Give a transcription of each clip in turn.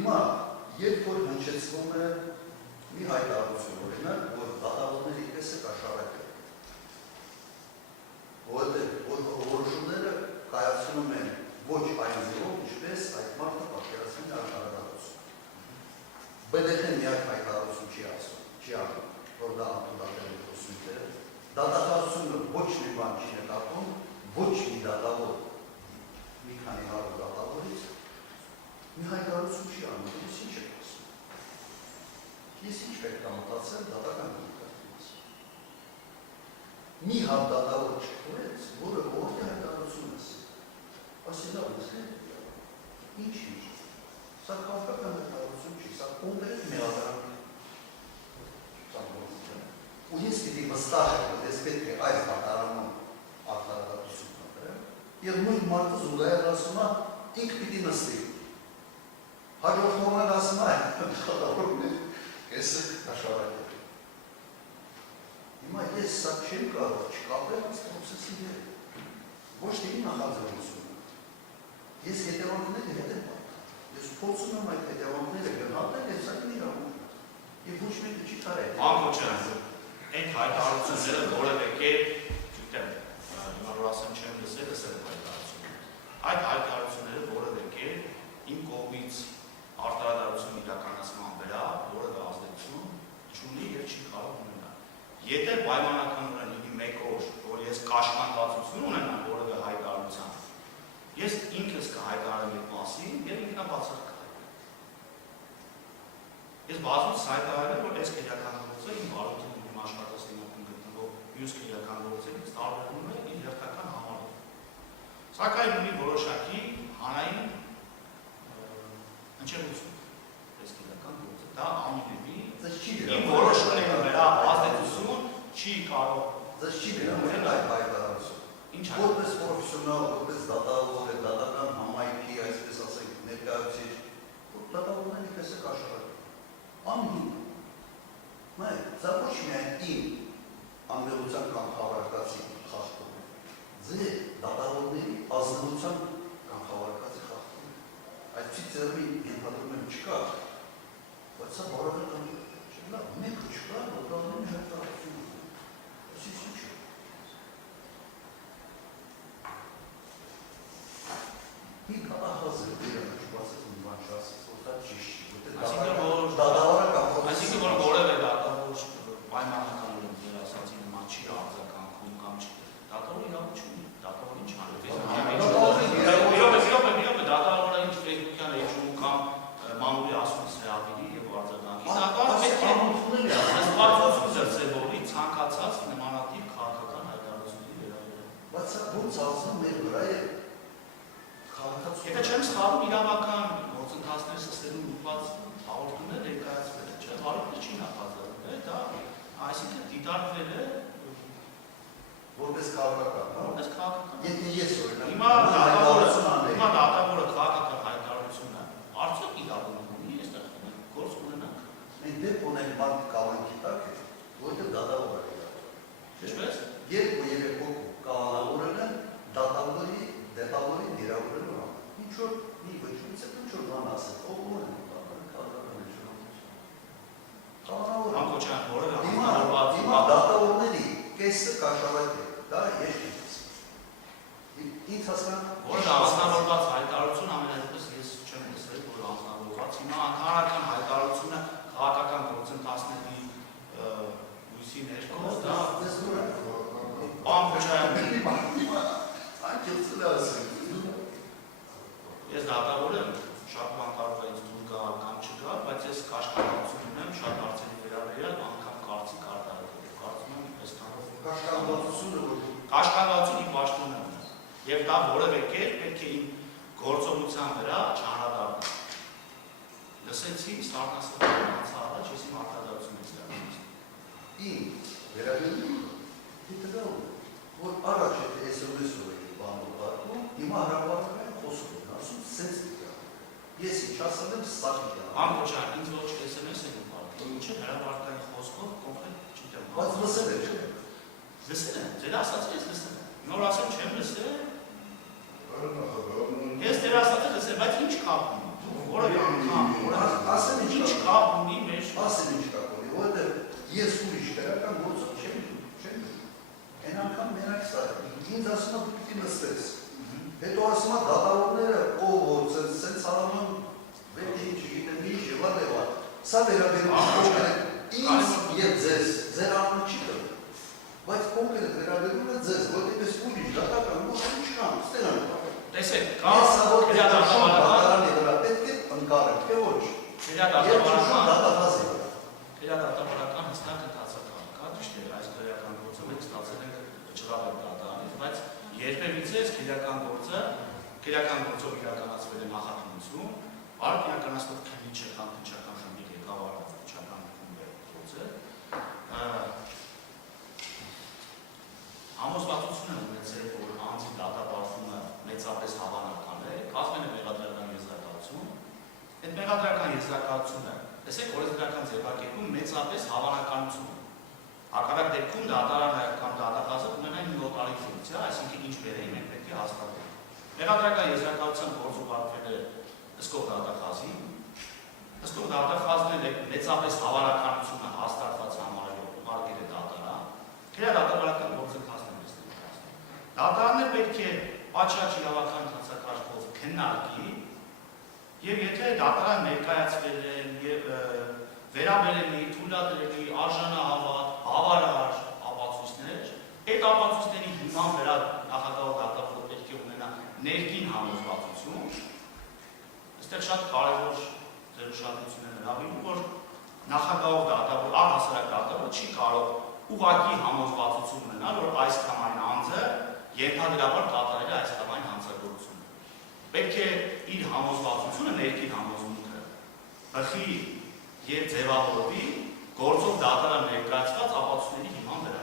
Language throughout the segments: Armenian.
Հիմա երբ որ հնչեցվում է մի հայտարարություն, օրինակ, որ դատավորների պես է կաշառակը, որ որոշումները կայացնում են ոչ այն ձևով, ինչպես այդ մարդը պատկերացնում է արարողություն։ ԲԴԽ-ն միակ հայտարարություն չի անում, որ դա անդրադառնալու խոսունքները, դատախազությունը ոչ մի բան չի նկատում, ոչ մի դատավոր, մի քանի հարյուր դատավորից մի հայտարարություն չի անում, ես ինչ եմ ասում։ Ես ինչ պետք է մտածել դատական կարգից։ Մի հատ դատավոր չփորեց, որը որտե հայտարարություն է։ Ասի լավ, ինչ ինչ։ Սա քաղաքական հայտարարություն չի, սա կոնկրետ մեղադրանք։ Ու ես պիտի վստահ եմ, որ ես պետք է այս դատարանում արտարադատություն կատարեմ, եւ նույն մարդը զուգահեռ ասում է, ինք պիտի նստի։ Հաջորդ օրն ասում է, դատավորն է, կեսը կաշառակել։ Հիմա ես սա չեմ կարող չկապել այս պրոցեսի հետ։ Ոչ թե իմ նախաձեռնությունը։ Ես հետևանքները հետ եմ պատկանում։ Ես փորձում եմ այդ հետևանքները գնահատել եւ սա իմ իրավունքն է։ Եվ ոչ մեկը չի կարող։ Անկոչան, այդ հայտարարությունները որևէ կերպ, չգիտեմ, հիմա որ ասեմ չեմ լսել հայտարարությունները։ Այդ հայտարարությունները որևէ կերպ իմ կողմից արտարադարություն իրականացման վրա որևէ ազդեցություն չունի եւ չի կարող ունենալ։ Եթե պայմանականորեն լինի մեկ օր, որ ես կաշկանդվածություն ունենամ որևէ հայտարարության, ես ինքս կհայտարարեմ այդ մասին եւ ինքնաբացառք կհայտարարեմ։ Ես բազմից հայտարարել եմ, որ այս քրեական գործը իմ բարոյթում իմ աշխատասենյակում գտնվող մյուս քրեական գործերից տարբերվում է իր հերթական համարով։ Սակայն ունի որոշակի հանրային ընկերություն այս քրեական գործը։ Դա ամենևի իմ որոշումների վրա ազդեցություն չի կարող։ Ձեզ չի վերաբերել այդ հայտարարությունը։ Ինչ է։ Որպես պրոֆեսիոնալ, որպես դատավոր, դատական համայնքի, այսպես ասենք, ներկայացուցիչ, դատավորների պես է կաշառակել։ Անհին։ Մայր, սա ոչ միայն իմ անվերության կամ խաղարկացի խախտում է, ձեր դատավորների ազնվության կամ խաղարկացի խախտում է։ Այդպիսի ձեռի ենթադրում եմ չկա, բայց սա բարոյական է։ Լավ, մեկը չկա, որ դատավորի հայտարարություն է։ Այսինքն ինչ է։ Մի կատախազը դերը չբացեց մի բան չասեց, որ դա ճիշտ չի։ Այսինքն որ որևէ դատավոր պայմանականորեն ձեր ասացի նման չի արձագանքում կամ չի, դատավորը իրավունք չունի, դատավորը ինչ անելու։ Դատավորը ինչ ֆեյսբուքյան էջում կամ մամուլի ասում սրահի եւ արձագանքի։ Զսպվածություն դրսևորի ցանկացած նմանատիպ քաղաքական հայտարարությունների վերաբերյալ։ Բայց սա ոնց ասում մեր վրա է քաղաքացիություն։ Եթե չեմ սխալվում, իրավական գործընթացներ սկսելու ուղղված հաղորդումներ ներկայացվել է, չէ՞, հարցը չի նախաձեռնել, դա այսինքն դիտարկվել է որպես քաղաքական, որպես քաղաքական։ Եթե ես օրինակ հիմա դատավորը քաղաքական հայտարարությունը արդյոք իրավունք ունի, այստեղ գործ ունենանք։ Մենք դեպք ունենք մարդ կալանքի տակ է, որտեղ դատավոր է։ Ինչպես։ Երբ ու երեքով կանոնավորել են դատավորի դերավորելու համար։ Ինչ որ մի վճռից է ինչ որ բան ասել, ողորմել են քաղաքական Անկոչան, որը հիմա դատավորների կեսը կաշառակել, դա ես չեմ ասում։ Ինձ հասկան, որը անձնավորված հայտարարություն ամենայնպես ես չեմ լսել, որ անձնավորված հիմա հանրական հայտարարությունը քաղաքական գործընթացների լույսի ներքո դա Ես դատավոր եմ, շատ բան կարող է ինձ դուր գալ կամ չգալ, բայց ես կաշկանդվածություն ունեմ շատ հարցերի վերաբերյալ անգամ կարծիք արտահայտել։ Կարծում եմ այսքանով կաշկանդվածություն իմ պաշտոն եմ ունեմ։ Եվ դա որևէ կերպ պետք է իմ գործողության վրա չանդրադառնա։ Լսեցի Սառնասրտի անցա առաջ ես իմ արտադրություն եմ ստեղծել։ Իմ վերաբերյալ դիտել որ առաջ եթե SMS-ով եք բանով պատմում, հիմա հրապարակում են խոսում են, ասում սենց դիտել։ Ես ինչ ասել եմ սա դիտել։ Անկոչան, ինձ ոչ SMS են պատմում, ինչ հրապարակային խոսքով կոնկրետ չգիտեմ։ Բայց լսել եք, չէ՞։ Լսել եմ, ձեր ասածը ես լսել եմ։ Նոր ասեմ չեմ լսել։ Ես ձեր ասածը լսել, բայց ինչ կապ ունի։ Որը անգամ, որը ինձ ասում է դու պիտի նստես։ Հետո ասում է դատավորները ով սենց արանում վերջին չգիտեմ ինչ եղա դեղա։ Սա վերաբերում է կոնկրետ ինձ և ձեր անունը չի կրում։ Բայց կոնկրետ վերաբերում է ձեզ, որտեղ ես ուրիշ դատական ուրիշ չկան, ստեղ են կապել։ Տեսեք, Ես սա որ դատարանի վրա պետք է ընկարել, թե ոչ։ Եվ ճուշում դատախազի վրա։ Քրեադատավորական հստակ ընթացական կա, ճիշտ է, այս քրեական գործը մենք ստացել ենք ջրավեր դատարանից, բայց երբևիցե այս քրեական գործով իրականացվել է նախաքննություն, արդ իրականացնող քննիչը կամ քննչական խմբի ղեկավարը քննչական խմբի գործը համոզվածություն ունեցել, որ անձի դատապարտումը մեծապես հավանական է, կազմել է մեղադրական եզրակացություն, այդ մեղադրական եզրակացությունը տեսեք, օրենսդրական ձևակերպում մեծապես հավանականություն։ Հակառակ դեպքում դատարանը կամ դատախազը ունենային նոտարի ֆունկցիա, այսինքն ինչ բերեին մենք պետք է հաստատենք։ Մեղադրական եզրակացության գործուղարկվել է ըսկող դատախազին, ըսկող դատախազն է մեծապես հավանականությունը հաստատված համարելով ուղարկել է դատարան, քրեադատավորական գործընթացն է ստեղծել։ Դատարանը պետք է պատշաճ իրավական հանցակարգով քննարկի եւ եթե դատարան ներկայացվել են եւ վերաբերելի, թույլատրելի, արժանահավատ, բավարար ապացույցներ, այդ ապացույցների հիման վրա նախագահ դատավորը պետք է ունենա ներքին համոզվածություն։ Այստեղ շատ կարևոր ձեր ուշադրությունը հրավիրում, որ նախագահ դատավոր, առհասարակ դատավորը չի կարող ուղղակի համոզվածություն ունենալ, որ այս կամ այն անձը ենթադրաբար կատարել է այս կամ այն հանցագործությունը։ Պետք է իր համոզվածությունը ներքին համոզմունքը բխի եւ ձևավորվի գործով դատարան ներկայացված ապացույցների հիման վրա։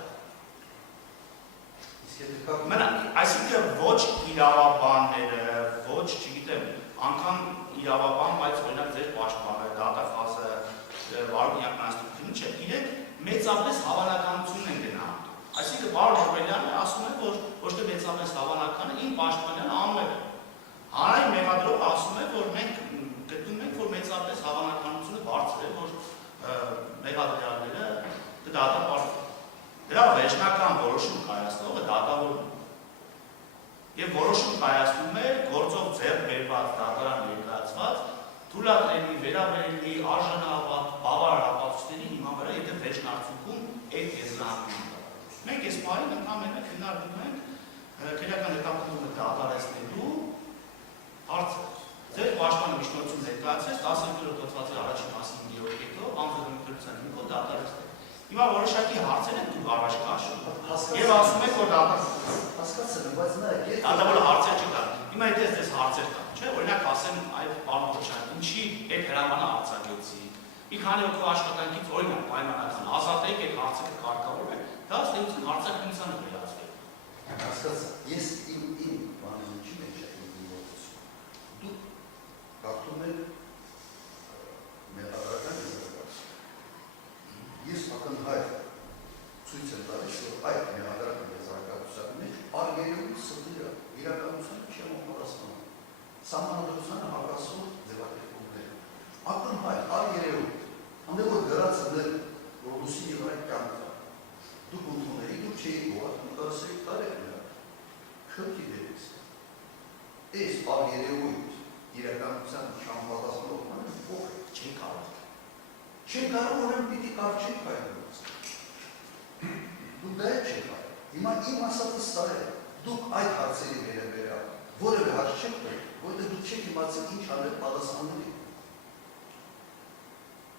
Այսինքն ոչ իրավաբանները, ոչ, չգիտեմ, անգամ իրավաբան, բայց օրինակ ձեր պաշտպանը, դատախազը, Վարուկ Յակնասյանը, իրենք մեծապես հավանականություն են գնահատում։ Այսինքն Վարուկ Օրբելյանը ասում է, որ ոչ թե մեծապես հավանական է, իմ պաշտպանյանը անում է։ Հանրային մեղադրողը ասում է, որ մենք գտնում ենք, որ մեծապես հավանականությունը բարձր է, որ մեղադրյալները կդատապարտվեն։ Դրա վերջնական որոշում կայացնողը դատավորն է։ Եվ որոշում կայացնում է գործով ձեռք բերված դատարան ներկայացված թույլատրելի, վերաբերելի, արժանահավատ, բավարար ապացույցների հիման վրա, եթե վերջնարդյունքում այդ եզրահանգումը կա։ Մենք այս բանին ընդհանրապես քննարկում ենք քրեական հետապնդումը դատարեցնելու հարցը։ Ձեր պաշտպանը միջնորդություն ներկայացրեց 12-րդ հոդվածի առաջին 15-րդ կետով անձնագրության հիմքով դատարեցնել։ Հիմա որոշակի հարցեր են դուք առաջ քաշում։ Եվ ասում եք, որ հասկացել եմ, բայց նայեք, դատավորը հարցեր չկան։ Հիմա եթե դες հարցեր կան, չէ՞, օրինակ ասեմ, այ պարոն Քոչարյան, ինչի այդ հրամանը արձակեցիք։ Մի քանի օգու աշխատանքից օրինակ պայմանական ազատեք այդ հարցը կարգավորվի, դա ստեղծում հարցակցությանը վերածվել։ Հասկացա, ես իմ բանը ինչի մեջ է իմ գործում։ Դուք կարդում եք մեղադրական եզրակացություն։ Ես ակնհայտ ցույց եմ տալիս, որ այդ մեղադրական եզրակացության մեջ արգելելու սրտերը իրականությանը չեմ համապատասխանում։ Սահմանադրությանը հակասող ձևակերպումներ։ Ակնհայտ արգելելու, հանդեպ որ գրած է Ռոդոսի եւ այդ կյանքը։ Դուք ընդունեիք, դուք չէիք գոհատում, կասեիք տարեք նրա։ Քրտի դերից։ Այս արգելույթ իրականության չհամապատասխանող բանը փոխ չի կարող։ Չեն կարող ունեմ պիտի կարճի կայնուց։ Դուք դա չեք կարող։ Հիմա իմ ասածը սա է, դուք այդ հարցերի վերաբերյալ որևէ հարց չեք տվել, որտեղ դուք չեք իմացել ինչ անել պատասխանների։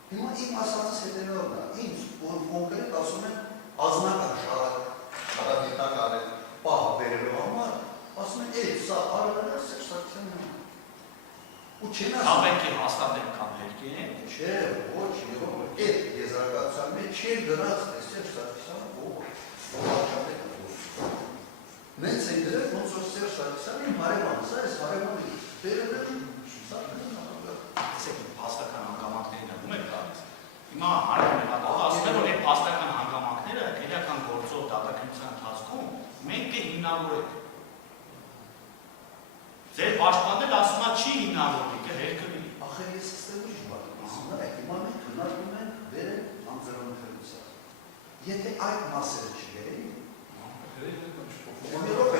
Հիմա իմ ասածս հետևյալն է, ինձ կոնկրետ ասում են ազնական շարադիտակ արել պահ բերելու համար, ասում են սա արվելը Սերժ Սարգսյանն է։ Ու չեն ասում։ Պետք է հաստատենք կամ հերկեն։ Չէ, ոչ, երբ այդ եզրակացության մեջ չեն դրած Սերժ Սարգսյանը ով է։ Նենց են դրել, ոնց որ Սերժ Սարգսյանը հարևան, սա այս հարևանի բերել սա փաստական հանգամանքներին ում եք տալիս։ Հիմա հարևան մեղադրողը ասում է, որ այդ փաստական հանգամանքները քրեական գործով դատականության ընթացքում մենք կհիմնավորենք։ Ձեր պաշտպանն ասում է չի հիմնավորվի, կհերկվի։ Ախր ես ստեղ ուժ բան ասում եմ, հիմա մենք քննարկում ենք վերել անձեռնունքության։ Եթե այդ մասերը չգերեին, մի րոպե,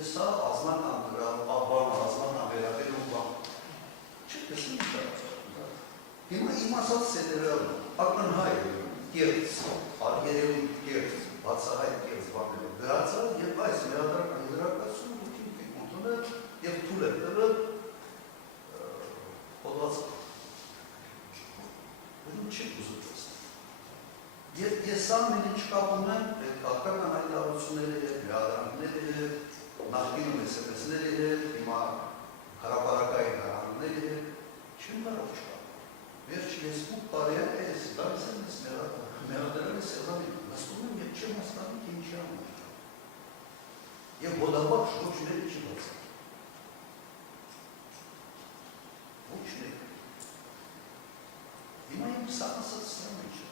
Եթե սա ազնական բան, ազնական վերաբերում բան, չտեսնի շարածը։ Հիմա իմ ասած սեդերալ, ակնհայտ կերծ, երևում կերծ, բացահայտ կերծ բաները գրածը և այս մերադրական իդրակացում ուտին կենտոնել և թուլ է տվել հոդված Ուրում չի ուզուտվես։ Ես սա մենի չկապում եմ հատկական հայտարարությունների հետ, մերադրանքների հետ, նախկինում SMS-ների հետ, հիմա հրապարակային հրահանգների հետ, չեմ կարող չկապում։ Վերջ ես 8 տարի ես դարից եմ ես մերադրել ես եղավի, նստում եմ և չեմ հասկանում թե ինչի համար։ Եվ հոդաբար շոչների չի բացել։ Ոչ նեք։ Հիմա իմ սան ասած սրան ինչ է։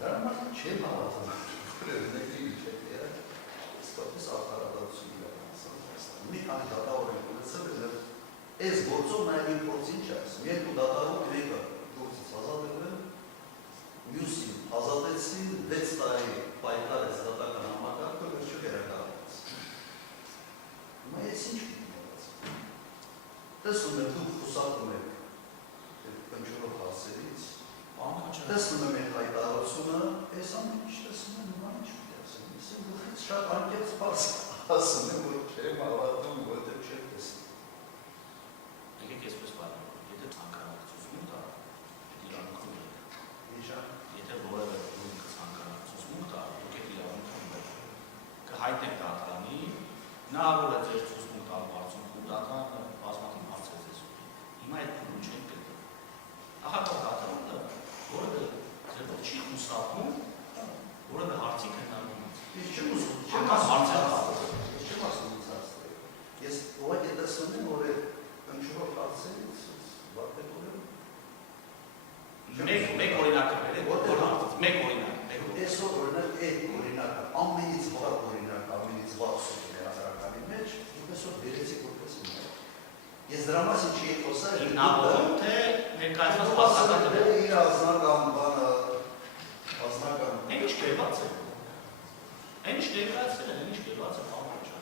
Դրա մարդը չեմ հավատում, որ նեկրի իչետ է, իսկապես ախարադացություն իրականացան Հայաստան։ Մի քանի դատավոր են ունեցել է, այս գործով նաև իմ փորձ ինչ այս, երկու դատարով մեկը գործից ազատել են, մյուսին ազատեցին 6 տարի պայքարեց դատական համակարգը, վերջը վերականգնեց։ Հիմա ես ինչ կիտնավորացում։ Տեսնում եք, դուք խուսակում եք կնչորով հարցերից, տեսնում եմ այդ հայտարարությունը, այս ամեն ինչ տեսնում եմ, նման ինչ պիտի ասեմ, ես եմ գլխից շատ անկեղծ բաց ասում եմ, որ չեմ հավատում, որտեղ չեմ տեսնում։ Եկեք այսպես պատմեմ, եթե ցանկացություն տա, իրավունք ունեք։ Ինչա։ Եթե որևէ ինքը ցանկացություն տա, եկեք իրավունք ունեք։ Կհայտնեք դատարանի, նա որ է ձեր ցուցմունք տալու արդյունքում դատարանը բազմաթիվ հարցեր ձեզ ունի։ Հիմա այդ բանը չենք գտնում։ Ահագին դատարանը, որը ձեր չի ուսապում, որը հարցի քննարկում է։ Ես չեմ ուզում, Չեմ ասում հարցեր։ Ես ուղղակի տեսնում եմ, որ այդ կնչորով հարցերից վարպետորեն Մեկ օրինակ կբերեք, մեկ օրինակ։ Այսօր օրինակ այդ օրինակը, ամենից վառ օրինակ, ամենից վառ սուտ ներադրականի մեջ, այսօր բերեցիք որպես ունակ։ Ես դրա մասին չի խոսա, հիմնավորում, թե ներկայացված հասարակական իր ազնական բանը, ազնական։ Այն ինչ գրված է։ Այն ինչ ներկայացել են, այն ինչ գրված է, բանը չա։